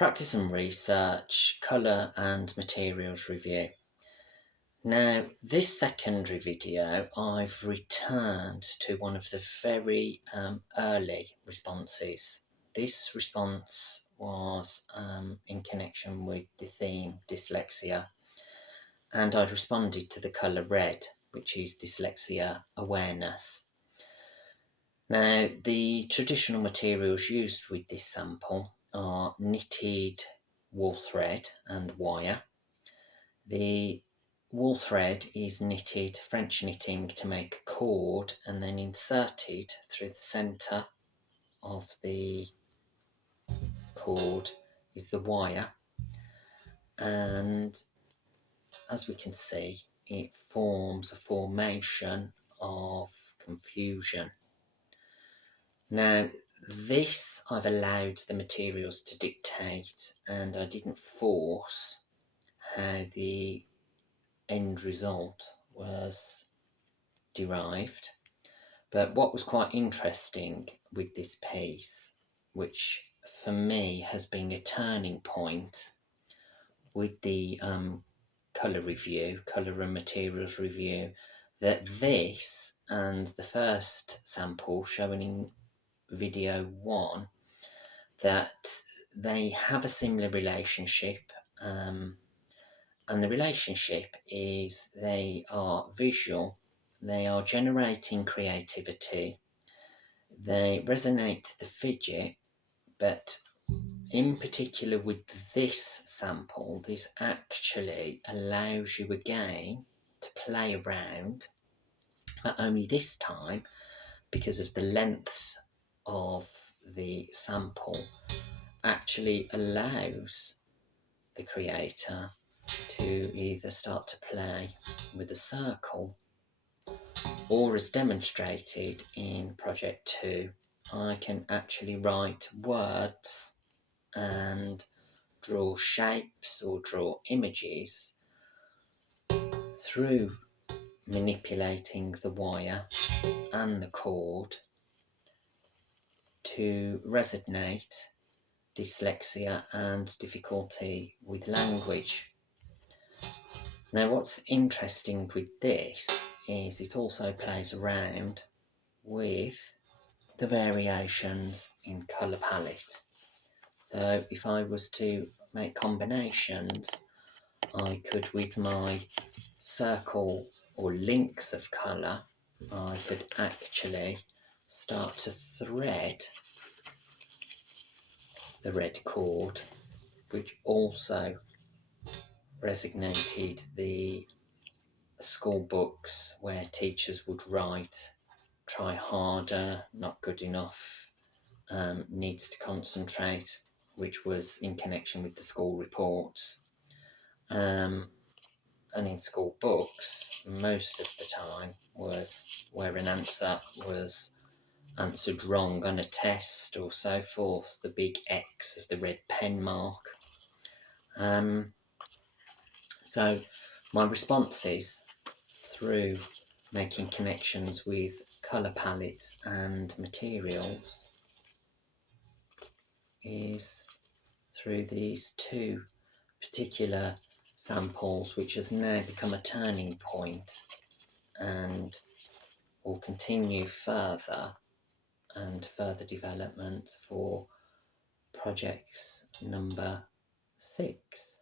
Practice and research, colour and materials review. Now, this secondary video, I've returned to one of the very early responses. This response was in connection with the theme dyslexia, and I'd responded to the colour red, which is dyslexia awareness. Now, the traditional materials used with this sample are knitted wool thread and wire. The wool thread is knitted French knitting to make a cord and then inserted through the centre of the cord is the wire, and as we can see it forms a formation of confusion. Now, this I've allowed the materials to dictate, and I didn't force how the end result was derived. But what was quite interesting with this piece, which for me has been a turning point with the colour review, colour and materials review, that this and the first sample shown in video 1, that they have a similar relationship, and the relationship is they are visual, they are generating creativity, they resonate the fidget, but in particular with this sample, this actually allows you again to play around, but only this time, because of the length of the sample, actually allows the creator to either start to play with a circle, or as demonstrated in project 2, I can actually write words and draw shapes or draw images through manipulating the wire and the cord to resonate dyslexia and difficulty with language. Now, what's interesting with this is it also plays around with the variations in colour palette. So if I was to make combinations, I could, with my circle or links of colour, I could actually start to thread the red cord, which also resonated the school books where teachers would write, try harder, not good enough, needs to concentrate, which was in connection with the school reports. And in school books, most of the time was where an answer was answered wrong on a test or so forth, the big X of the red pen mark. So my responses through making connections with colour palettes and materials is through these two particular samples, which has now become a turning point and will continue further and further development for projects number 6.